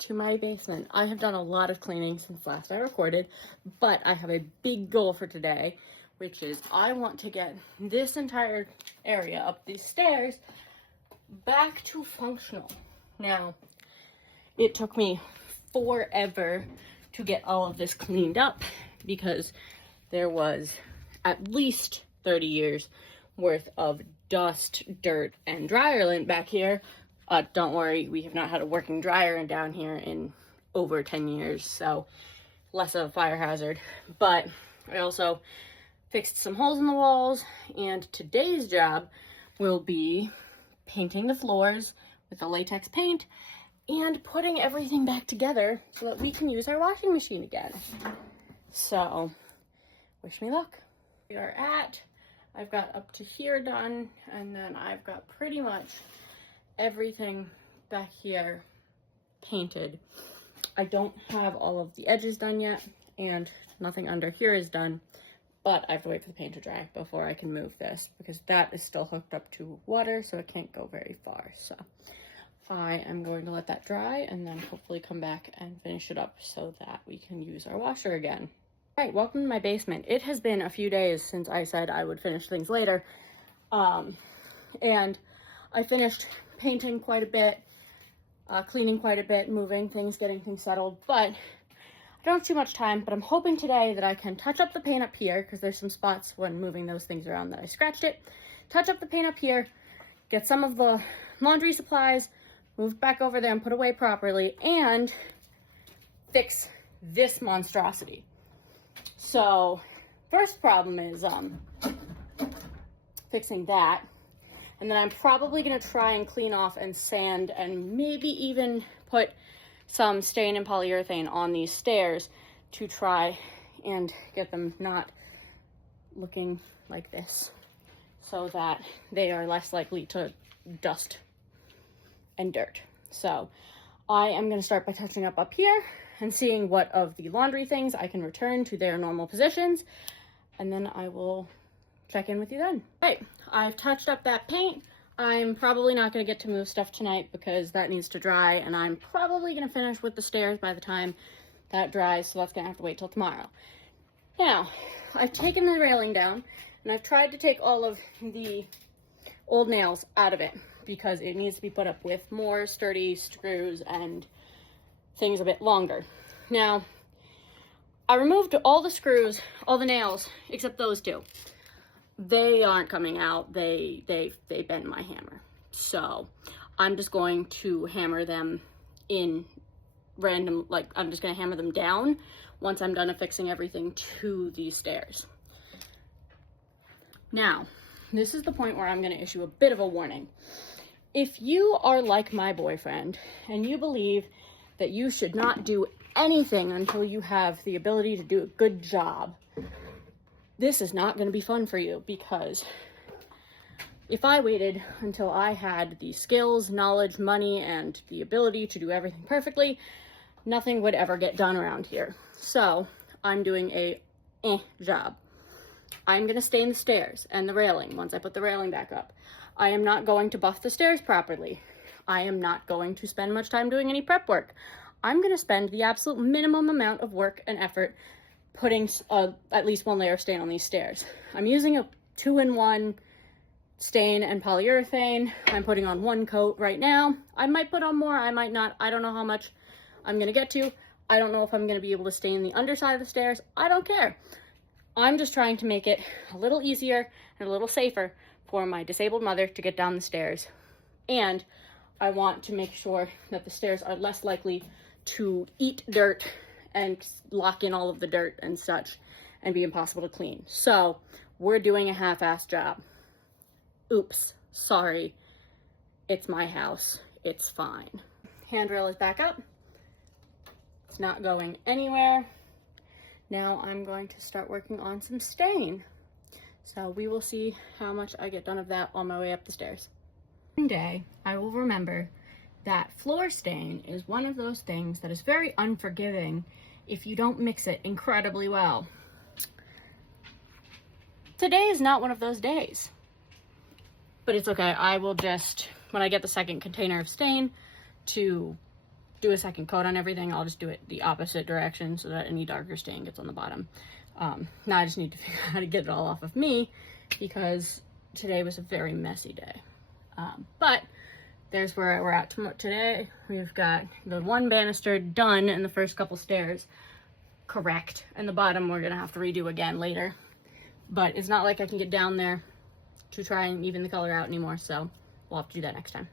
to my basement. I have done a lot of cleaning since last I recorded, but I have a big goal for today, which is I want to get this entire area up these stairs back to functional. Now, it took me forever to get all of this cleaned up because there was at least 30 years worth of dust, dirt, and dryer lint back here. Don't worry, we have not had a working dryer down here in over 10 years, so less of a fire hazard. But I also fixed some holes in the walls, and today's job will be painting the floors with the latex paint and putting everything back together so that we can use our washing machine again. So, wish me luck. I've got up to here done, and then I've got pretty much everything back here painted. I don't have all of the edges done yet, and nothing under here is done, but I have to wait for the paint to dry before I can move this, because that is still hooked up to water, so it can't go very far. So I am going to let that dry and then hopefully come back and finish it up so that we can use our washer again. All right, welcome to my basement. It has been a few days since I said I would finish things later, and I finished painting quite a bit, cleaning quite a bit, moving things, getting things settled, but I don't have too much time. But I'm hoping today that I can touch up the paint up here, because there's some spots when moving those things around that I scratched it. Touch up the paint up here, get some of the laundry supplies moved back over there and put away properly, and fix this monstrosity. So first problem is fixing that, and then I'm probably going to try and clean off and sand and maybe even put some stain and polyurethane on these stairs to try and get them not looking like this, so that they are less likely to dust and dirt. So I am going to start by touching up here and seeing what of the laundry things I can return to their normal positions, and then I will check in with you then. Right, I've touched up that paint. I'm probably not going to get to move stuff tonight because that needs to dry, and I'm probably going to finish with the stairs by the time that dries, so that's going to have to wait till tomorrow. Now, I've taken the railing down, and I've tried to take all of the old nails out of it because it needs to be put up with more sturdy screws and things a bit longer. Now, I removed all the screws, all the nails, except those two. They aren't coming out. They bend my hammer. So I'm just going to hammer them in random, like I'm just gonna hammer them down once I'm done affixing everything to these stairs. Now, this is the point where I'm gonna issue a bit of a warning. If you are like my boyfriend and you believe that you should not do anything until you have the ability to do a good job, this is not going to be fun for you, because if I waited until I had the skills, knowledge, money, and the ability to do everything perfectly, nothing would ever get done around here. So I'm doing a job. I'm going to stain the stairs and the railing once I put the railing back up. I am not going to buff the stairs properly. I am not going to spend much time doing any prep work. I'm going to spend the absolute minimum amount of work and effort putting at least one layer of stain on these stairs. I'm using a 2-in-1 stain and polyurethane. I'm putting on one coat right now. I might put on more, I might not. I don't know how much I'm going to get to. I don't know if I'm going to be able to stain the underside of the stairs. I don't care. I'm just trying to make it a little easier and a little safer for my disabled mother to get down the stairs. And I want to make sure that the stairs are less likely to eat dirt and lock in all of the dirt and such and be impossible to clean. So we're doing a half-assed job. Oops, sorry. It's my house. It's fine. Handrail is back up. It's not going anywhere. Now I'm going to start working on some stain. So we will see how much I get done of that on my way up the stairs. One day, I will remember that floor stain is one of those things that is very unforgiving if you don't mix it incredibly well. Today is not one of those days. But it's okay. I will just, when I get the second container of stain, to do a second coat on everything, I'll just do it the opposite direction so that any darker stain gets on the bottom. Now I just need to figure out how to get it all off of me because today was a very messy day. But there's where we're at today. We've got the one banister done and the first couple stairs correct, and the bottom we're gonna have to redo again later. But it's not like I can get down there to try and even the color out anymore, so we'll have to do that next time.